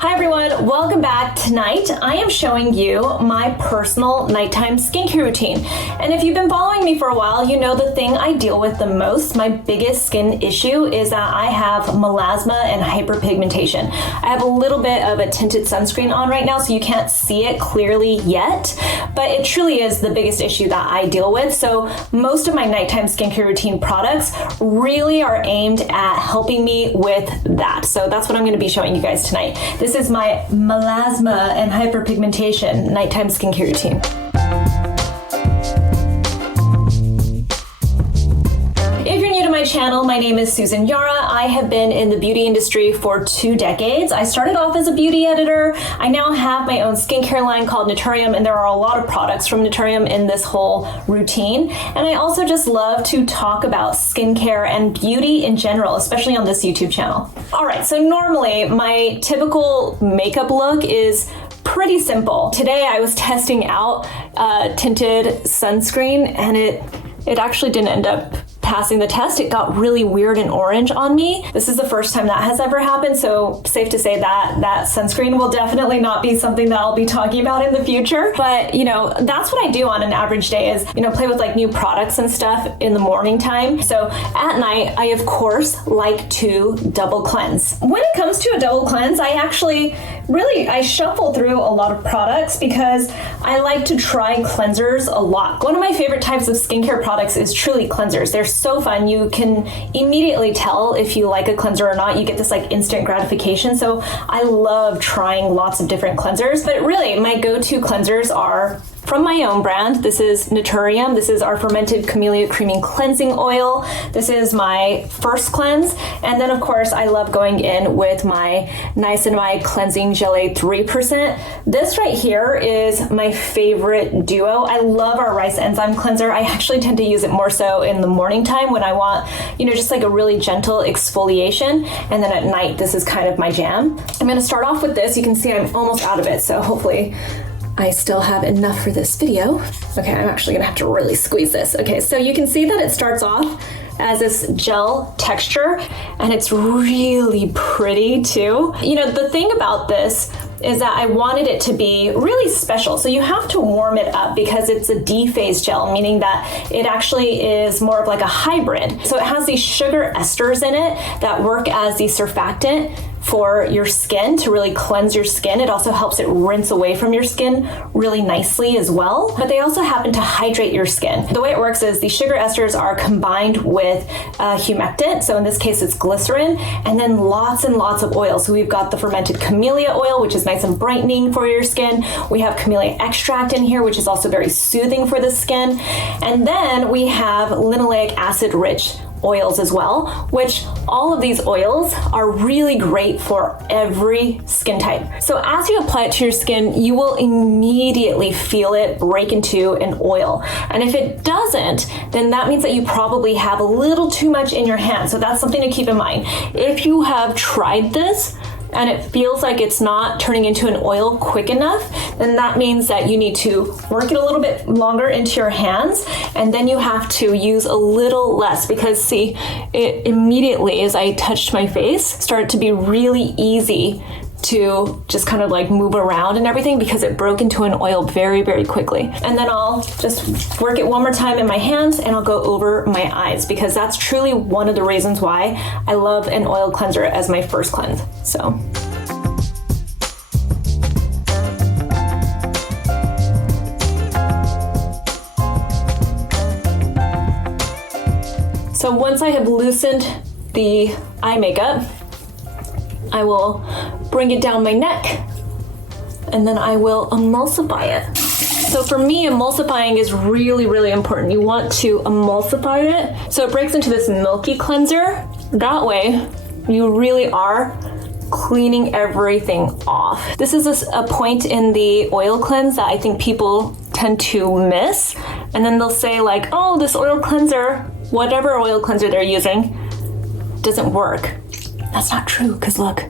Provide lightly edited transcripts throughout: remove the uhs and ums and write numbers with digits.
Hi everyone, welcome back. Tonight I am showing you my personal nighttime skincare routine. And if you've been following me for a while, you know the thing I deal with the most, my biggest skin issue, is that I have melasma and hyperpigmentation. I have a little bit of a tinted sunscreen on right now, so you can't see it clearly yet, but it truly is the biggest issue that I deal with. So most of my nighttime skincare routine products really are aimed at helping me with that. So that's what I'm going to be showing you guys tonight. This is my melasma and hyperpigmentation nighttime skincare routine. If you're new to my channel, my name is Susan Yara. I have been in the beauty industry for 2 decades. I started off as a beauty editor. I now have my own skincare line called NATURIUM, and there are a lot of products from NATURIUM in this whole routine. And I also just love to talk about skincare and beauty in general, especially on this YouTube channel. All right, so normally my typical makeup look is pretty simple. Today I was testing out tinted sunscreen, and it actually didn't end up passing the test. It got really weird and orange on me. This is the first time that has ever happened, so safe to say that that sunscreen will definitely not be something that I'll be talking about in the future. But you know, that's what I do on an average day, is play with like new products and stuff in the morning time. So at night, I of course like to double cleanse. When it comes to a double cleanse, I shuffle through a lot of products because I like to try cleansers a lot. One of my favorite types of skincare products is truly cleansers. They're so fun. You can immediately tell if you like a cleanser or not. You get this like instant gratification. So I love trying lots of different cleansers, but really my go-to cleansers are from my own brand. This is NATURIUM. This is our Fermented Camellia Creaming Cleansing Oil. This is my first cleanse. And then of course, I love going in with my Niacinamide Cleansing Gelée 3%. This right here is my favorite duo. I love our rice enzyme cleanser. I actually tend to use it more so in the morning time when I want, just like a really gentle exfoliation. And then at night, this is kind of my jam. I'm gonna start off with this. You can see I'm almost out of it, so hopefully I still have enough for this video. Okay, I'm actually gonna have to really squeeze this. Okay, so you can see that it starts off as this gel texture, and it's really pretty too. The thing about this is that I wanted it to be really special. So you have to warm it up because it's a D-phase gel, meaning that it actually is more of like a hybrid. So it has these sugar esters in it that work as the surfactant for your skin to really cleanse your skin. It also helps it rinse away from your skin really nicely as well. But they also happen to hydrate your skin. The way it works is the sugar esters are combined with humectant. So in this case, it's glycerin, and then lots and lots of oil. So we've got the fermented camellia oil, which is nice and brightening for your skin. We have camellia extract in here, which is also very soothing for the skin. And then we have linoleic acid rich oils as well, which all of these oils are really great for every skin type. So as you apply it to your skin, you will immediately feel it break into an oil. And if it doesn't, then that means that you probably have a little too much in your hand. So that's something to keep in mind. If you have tried this and it feels like it's not turning into an oil quick enough, then that means that you need to work it a little bit longer into your hands, and then you have to use a little less, because see, it immediately, as I touched my face, started to be really easy to just kind of like move around and everything, because it broke into an oil very, very quickly. And then I'll just work it one more time in my hands, and I'll go over my eyes, because that's truly one of the reasons why I love an oil cleanser as my first cleanse. So once I have loosened the eye makeup, I will bring it down my neck, and then I will emulsify it. So for me, emulsifying is really, really important. You want to emulsify it so it breaks into this milky cleanser. That way, you really are cleaning everything off. This is a point in the oil cleanse that I think people tend to miss. And then they'll say like, oh, this oil cleanser, whatever oil cleanser they're using, doesn't work. That's not true, because look,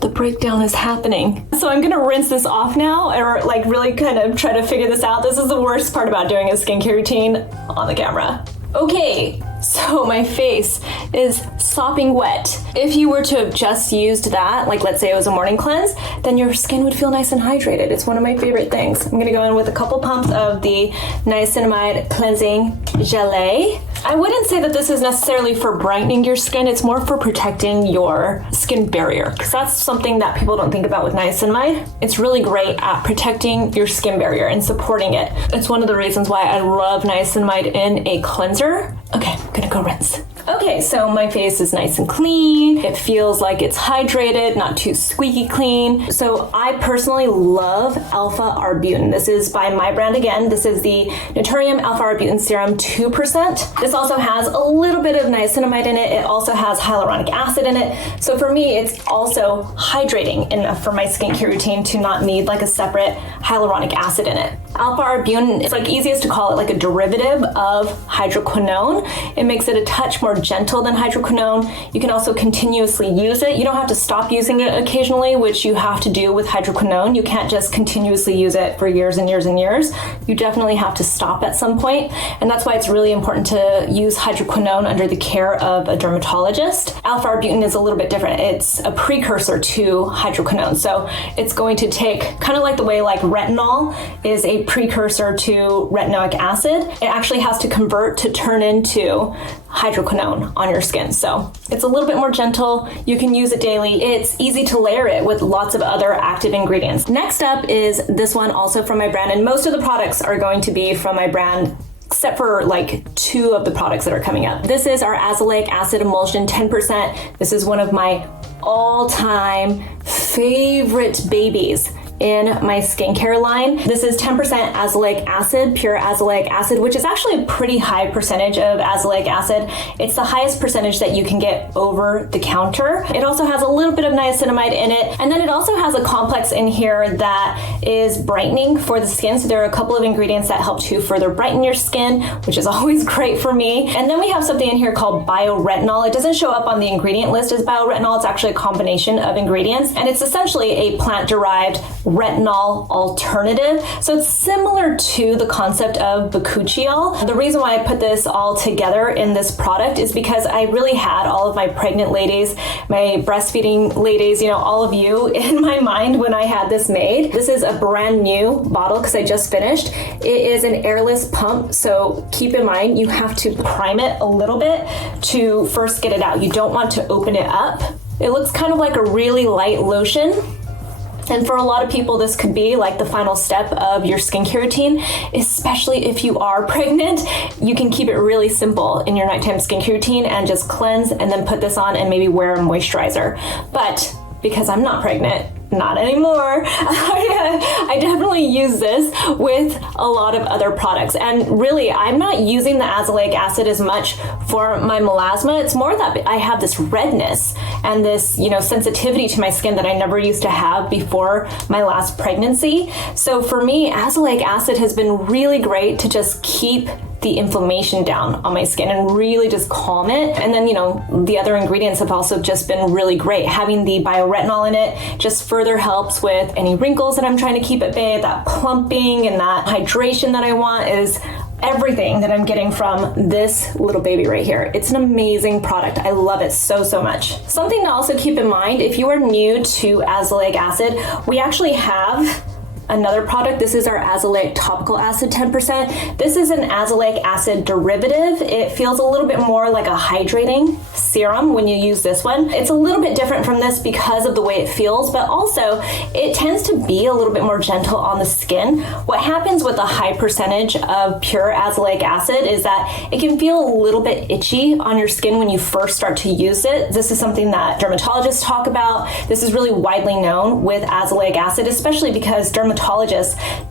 the breakdown is happening. So I'm gonna rinse this off now, or like really kind of try to figure this out. This is the worst part about doing a skincare routine on the camera. Okay, So my face is sopping wet. If you were to have just used that, like let's say it was a morning cleanse, then your skin would feel nice and hydrated. It's one of my favorite things. I'm gonna go in with a couple pumps of the Niacinamide Cleansing Gelée. I wouldn't say that this is necessarily for brightening your skin, it's more for protecting your skin barrier, because that's something that people don't think about with niacinamide. It's really great at protecting your skin barrier and supporting it. It's one of the reasons why I love niacinamide in a cleanser. Okay, I'm gonna go rinse. Okay, so my face is nice and clean. It feels like it's hydrated, not too squeaky clean. So I personally love Alpha Arbutin. This is by my brand again. This is the NATURIUM Alpha Arbutin Serum 2%. This also has a little bit of niacinamide in it. It also has hyaluronic acid in it. So for me, it's also hydrating enough for my skincare routine to not need like a separate hyaluronic acid in it. Alpha Arbutin, it's like easiest to call it like a derivative of hydroquinone. It makes it a touch more gentle than hydroquinone. You can also continuously use it. You don't have to stop using it occasionally, which you have to do with hydroquinone. You can't just continuously use it for years and years and years. You definitely have to stop at some point, and that's why it's really important to use hydroquinone under the care of a dermatologist. Alpha Arbutin is a little bit different. It's a precursor to hydroquinone, so it's going to take, kind of like the way like retinol is a precursor to retinoic acid, it actually has to convert to turn into hydroquinone on your skin. So it's a little bit more gentle. You can use it daily. It's easy to layer it with lots of other active ingredients. Next up is this one, also from my brand, and most of the products are going to be from my brand except for like 2 of the products that are coming up. This is our Azelaic Acid Emulsion 10%. This is one of my all-time favorite babies in my skincare line. This is 10% azelaic acid, pure azelaic acid, which is actually a pretty high percentage of azelaic acid. It's the highest percentage that you can get over the counter. It also has a little bit of niacinamide in it, and then it also has a complex in here that is brightening for the skin. So there are a couple of ingredients that help to further brighten your skin, which is always great for me. And then we have something in here called bioretinol. It doesn't show up on the ingredient list as bioretinol. It's actually a combination of ingredients, and it's essentially a plant-derived retinol alternative. So it's similar to the concept of bakuchiol. The reason why I put this all together in this product is because I really had all of my pregnant ladies, my breastfeeding ladies, all of you in my mind when I had this made. This is a brand new bottle because I just finished. It is an airless pump, so keep in mind you have to prime it a little bit to first get it out. You don't want to open it up. It looks kind of like a really light lotion. And for a lot of people, this could be like the final step of your skincare routine, especially if you are pregnant. You can keep it really simple in your nighttime skincare routine and just cleanse and then put this on and maybe wear a moisturizer. But because I'm not pregnant, not anymore, I definitely use this with a lot of other products. And really, I'm not using the azelaic acid as much for my melasma. It's more that I have this redness and this, sensitivity to my skin that I never used to have before my last pregnancy. So for me, azelaic acid has been really great to just keep the inflammation down on my skin and really just calm it. And then, the other ingredients have also just been really great. Having the bioretinol in it just further helps with any wrinkles that I'm trying to keep at bay. That plumping and that hydration that I want is everything that I'm getting from this little baby right here. It's an amazing product. I love it so, so much. Something to also keep in mind, if you are new to azelaic acid, we actually have another product. This is our Azelaic Topical Acid 10%. This is an azelaic acid derivative. It feels a little bit more like a hydrating serum when you use this one. It's a little bit different from this because of the way it feels, but also it tends to be a little bit more gentle on the skin. What happens with a high percentage of pure azelaic acid is that it can feel a little bit itchy on your skin when you first start to use it. This is something that dermatologists talk about. This is really widely known with azelaic acid, especially because dermatologists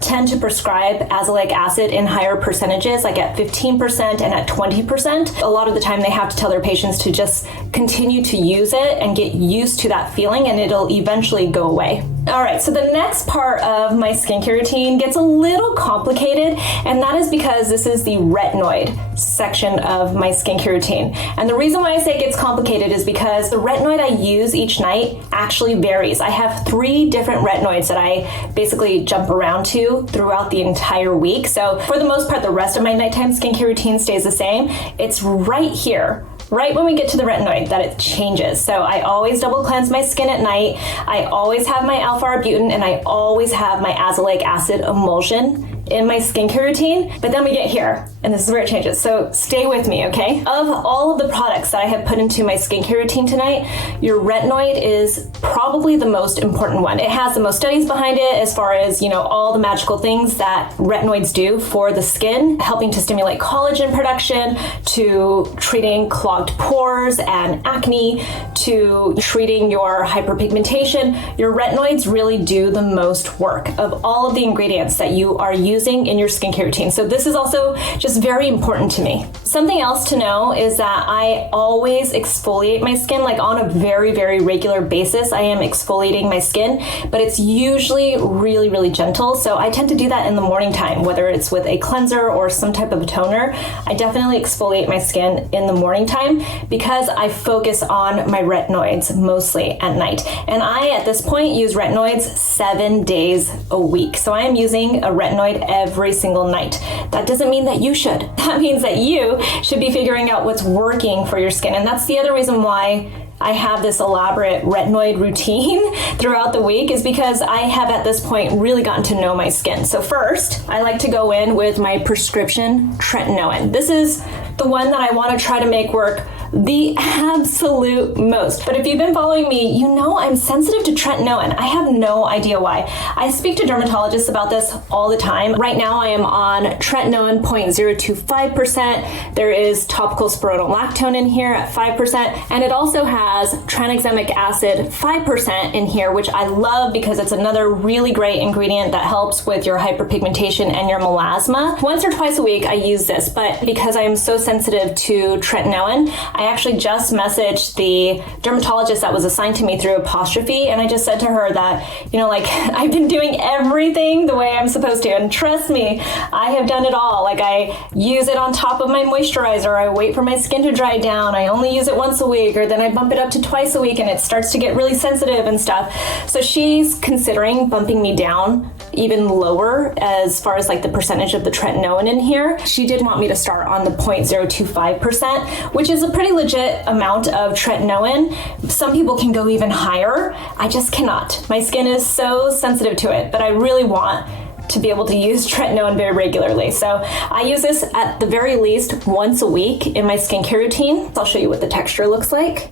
tend to prescribe azelaic acid in higher percentages, like at 15% and at 20%. A lot of the time they have to tell their patients to just continue to use it and get used to that feeling, and it'll eventually go away. All right, so the next part of my skincare routine gets a little complicated, and that is because this is the retinoid section of my skincare routine. And the reason why I say it gets complicated is because the retinoid I use each night actually varies. I have 3 different retinoids that I basically jump around to throughout the entire week. So for the most part, the rest of my nighttime skincare routine stays the same. It's right here, right when we get to the retinoid, that it changes. So I always double cleanse my skin at night. I always have my alpha arbutin, and I always have my azelaic acid emulsion in my skincare routine. But then we get here, and this is where it changes. So stay with me, okay? Of all of the products that I have put into my skincare routine tonight, your retinoid is probably the most important one. It has the most studies behind it as far as, all the magical things that retinoids do for the skin, helping to stimulate collagen production, to treating clogged pores and acne, to treating your hyperpigmentation. Your retinoids really do the most work of all of the ingredients that you are using in your skincare routine. So this is also just very important to me. Something else to know is that I always exfoliate my skin, like on a very, very regular basis. I am exfoliating my skin, but it's usually really, really gentle. So I tend to do that in the morning time, whether it's with a cleanser or some type of a toner. I definitely exfoliate my skin in the morning time because I focus on my retinoids mostly at night. And I, at this point, use retinoids 7 days a week. So I am using a retinoid every single night. That doesn't mean that you should. That means that you should be figuring out what's working for your skin. And that's the other reason why I have this elaborate retinoid routine throughout the week, is because I have at this point really gotten to know my skin. So first, I like to go in with my prescription tretinoin. This is the one that I want to try to make work the absolute most. But if you've been following me, you know I'm sensitive to tretinoin. I have no idea why. I speak to dermatologists about this all the time. Right now I am on tretinoin 0.025%. There is topical spironolactone in here at 5%, and it also has tranexamic acid 5% in here, which I love because it's another really great ingredient that helps with your hyperpigmentation and your melasma. Once or twice a week I use this, but because I am so sensitive to tretinoin, I actually just messaged the dermatologist that was assigned to me through Apostrophe, and I just said to her that, I've been doing everything the way I'm supposed to, and trust me, I have done it all. Like, I use it on top of my moisturizer, I wait for my skin to dry down, I only use it once a week, or then I bump it up to twice a week and it starts to get really sensitive and stuff. So she's considering bumping me down even lower as far as like the percentage of the tretinoin in here. She did want me to start on the 0.025%, which is a pretty legit amount of tretinoin. Some people can go even higher. I just cannot. My skin is so sensitive to it, but I really want to be able to use tretinoin very regularly. So I use this at the very least once a week in my skincare routine. I'll show you what the texture looks like.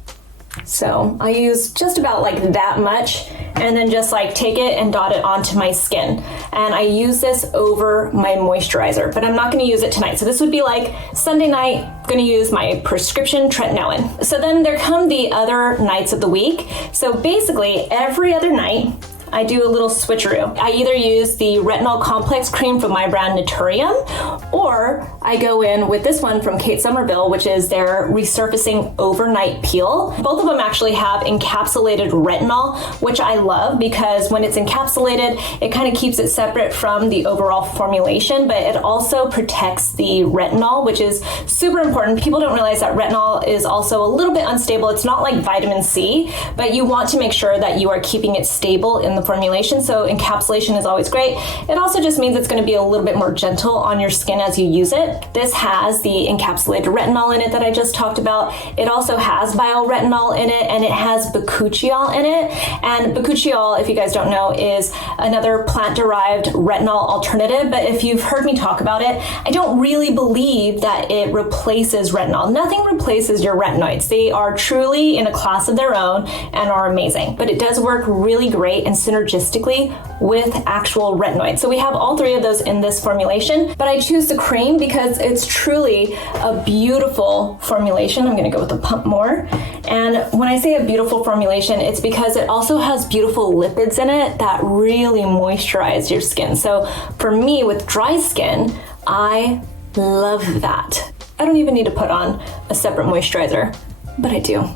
So I use just about like that much, and then just like take it and dot it onto my skin. And I use this over my moisturizer, but I'm not gonna use it tonight. So this would be like Sunday night, I'm gonna use my prescription tretinoin. So then there come the other nights of the week. So basically every other night, I do a little switcheroo. I either use the retinol complex cream from my brand NATURIUM, or I go in with this one from Somerville, which is their Resurfacing Overnight Peel. Both of them actually have encapsulated retinol, which I love because when it's encapsulated, it kind of keeps it separate from the overall formulation, but it also protects the retinol, which is super important. People don't realize that retinol is also a little bit unstable. It's not like vitamin C, but you want to make sure that you are keeping it stable in the formulation, so encapsulation is always great. It also just means it's going to be a little bit more gentle on your skin as you use it. This has the encapsulated retinol in it that I just talked about. It also has bioretinol in it, and it has bakuchiol in it. And bakuchiol, if you guys don't know, is another plant-derived retinol alternative, but if you've heard me talk about it, I don't really believe that it replaces retinol. Nothing replaces your retinoids. They are truly in a class of their own and are amazing, but it does work really great and synergistically with actual retinoids. So we have all 3 of those in this formulation, but I choose the cream because it's truly a beautiful formulation. I'm gonna go with the pump more. And when I say a beautiful formulation, it's because it also has beautiful lipids in it that really moisturize your skin. So for me with dry skin, I love that. I don't even need to put on a separate moisturizer, but I do,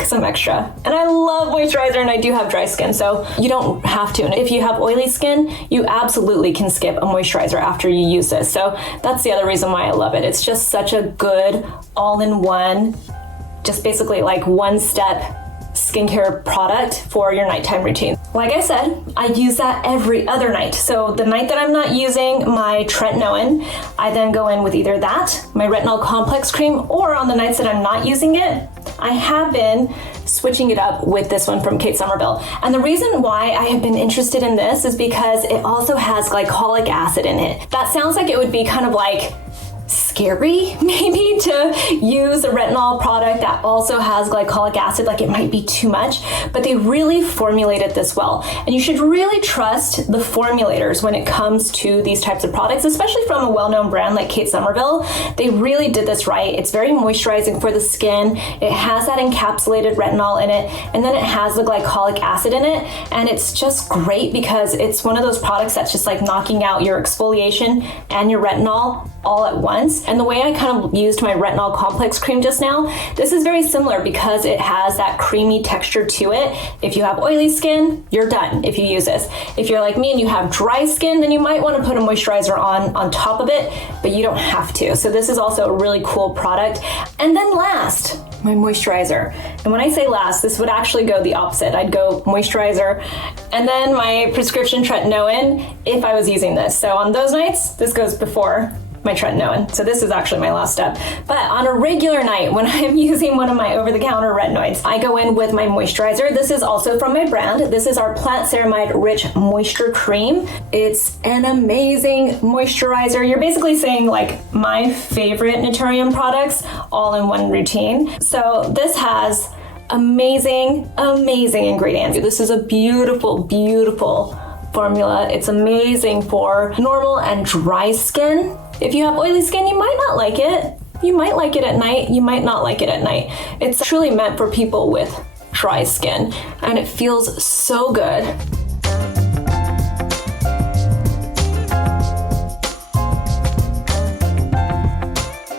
because I'm extra. And I love moisturizer, and I do have dry skin, so you don't have to. And if you have oily skin, you absolutely can skip a moisturizer after you use this. So that's the other reason why I love it. It's just such a good all-in-one, just basically like one-step skincare product for your nighttime routine. Like I said, I use that every other night. So the night that I'm not using my tretinoin, I then go in with either that, my retinol complex cream, or on the nights that I'm not using it, I have been switching it up with this one from Kate Somerville. And the reason why I have been interested in this is because it also has glycolic acid in it. That sounds like it would be kind of like scary maybe to use a retinol product that also has glycolic acid, like it might be too much, but they really formulated this well. And you should really trust the formulators when it comes to these types of products, especially from a well-known brand like Kate Somerville. They really did this right. It's very moisturizing for the skin. It has that encapsulated retinol in it, and then it has the glycolic acid in it, and it's just great because it's one of those products that's just like knocking out your exfoliation and your retinol all at once. And the way I kind of used my retinol complex cream just now, this is very similar because it has that creamy texture to it. If you have oily skin, you're done if you use this. If you're like me and you have dry skin, then you might want to put a moisturizer on top of it, but you don't have to. So this is also a really cool product. And then last, my moisturizer. And when I say last, this would actually go the opposite. I'd go moisturizer and then my prescription tretinoin if I was using this. So on those nights, this goes before my tretinoin. So this is actually my last step. But on a regular night, when I'm using one of my over-the-counter retinoids, I go in with my moisturizer. This is also from my brand. This is our Plant Ceramide Rich Moisture Cream. It's an amazing moisturizer. You're basically saying like my favorite NATURIUM products all in one routine. So this has amazing ingredients. This is a beautiful formula. It's amazing for normal and dry skin. If you have oily skin, you might not like it. You might like it at night, you might not like it at night. It's truly meant for people with dry skin, and it feels so good.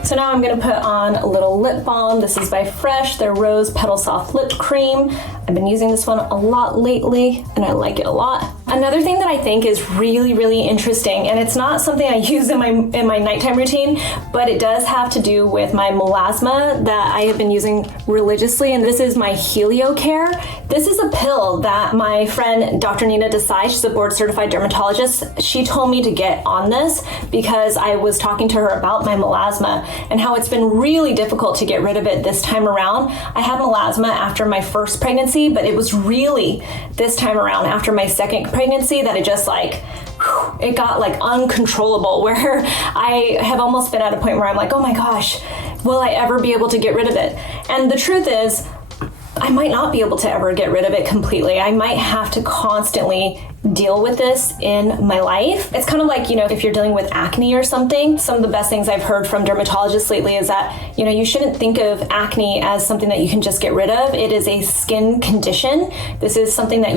So now I'm gonna put on a little lip balm. This is by Fresh, their Rose Petal Soft Lip Cream. I've been using this one a lot lately, and I like it a lot. Another thing that I think is really interesting, and it's not something I use in my nighttime routine, but it does have to do with my melasma that I have been using religiously, and this is my Heliocare. This is a pill that my friend Dr. Nina Desai, she's a board certified dermatologist, she told me to get on this because I was talking to her about my melasma and how it's been really difficult to get rid of it this time around. I had melasma after my first pregnancy, but it was really this time around after my second pregnancy that it just like, it got like uncontrollable, where I have almost been at a point where I'm like, oh my gosh, will I ever be able to get rid of it? And the truth is, I might not be able to ever get rid of it completely. I might have to constantly deal with this in my life. It's kind of like, you know, if you're dealing with acne or something, some of the best things I've heard from dermatologists lately is that, you know, you shouldn't think of acne as something that you can just get rid of. It is a skin condition. This is something that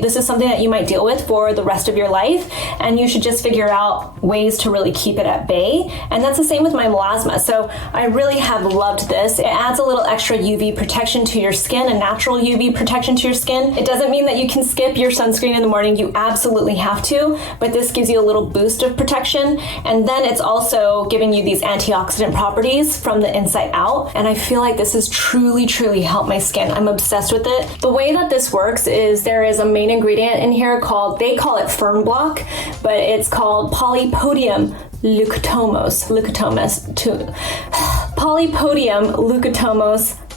this is something that you might deal with for the rest of your life, and you should just figure out ways to really keep it at bay. And that's the same with my melasma. So I really have loved this. It adds a little extra UV protection to your skin, a natural UV protection to your skin. It doesn't mean that you can skip your sunscreen in the morning. You absolutely have to, but this gives you a little boost of protection. And then it's also giving you these antioxidant properties from the inside out. And I feel like this has truly helped my skin. I'm obsessed with it. The way that this works is there is a main ingredient in here called, they call it Fern Block, but it's called Polypodium leucotomos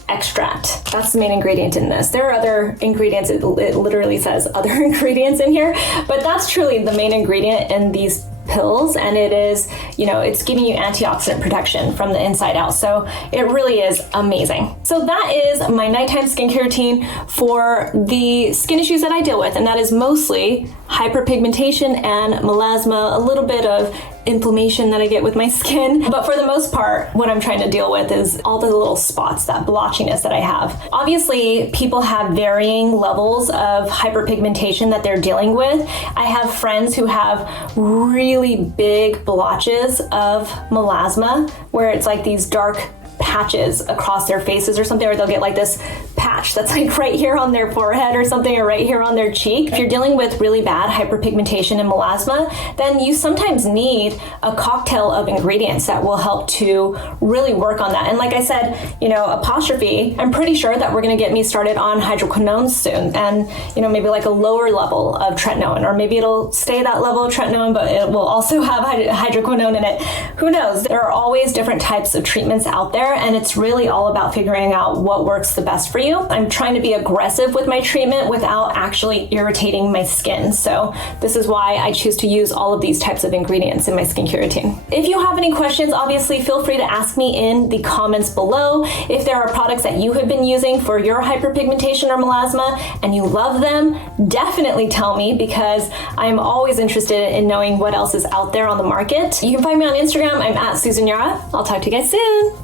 extract. That's the main ingredient in this. There are other ingredients, it literally says other ingredients in here, but that's truly the main ingredient in these pills, and it is, you know, it's giving you antioxidant protection from the inside out. So it really is amazing. So that is my nighttime skincare routine for the skin issues that I deal with, and that is mostly hyperpigmentation and melasma, a little bit of inflammation that I get with my skin. But for the most part, what I'm trying to deal with is all the little spots, that blotchiness that I have. Obviously, people have varying levels of hyperpigmentation that they're dealing with. I have friends who have really big blotches of melasma, where it's like these dark patches across their faces or something, or they'll get like this patch that's like right here on their forehead or something, or right here on their cheek. If you're dealing with really bad hyperpigmentation and melasma, then you sometimes need a cocktail of ingredients that will help to really work on that. And like I said, you know, Apostrophe, I'm pretty sure that we're going to get me started on hydroquinone soon, and you know, maybe like a lower level of tretinoin, or maybe it'll stay that level of tretinoin, but it will also have hydroquinone in it. Who knows? There are always different types of treatments out there, and it's really all about figuring out what works the best for you. I'm trying to be aggressive with my treatment without actually irritating my skin. So this is why I choose to use all of these types of ingredients in my skincare routine. If you have any questions, obviously feel free to ask me in the comments below. If there are products that you have been using for your hyperpigmentation or melasma and you love them, definitely tell me, because I'm always interested in knowing what else is out there on the market. You can find me on Instagram. I'm at Susan Yara. I'll talk to you guys soon.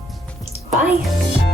Bye.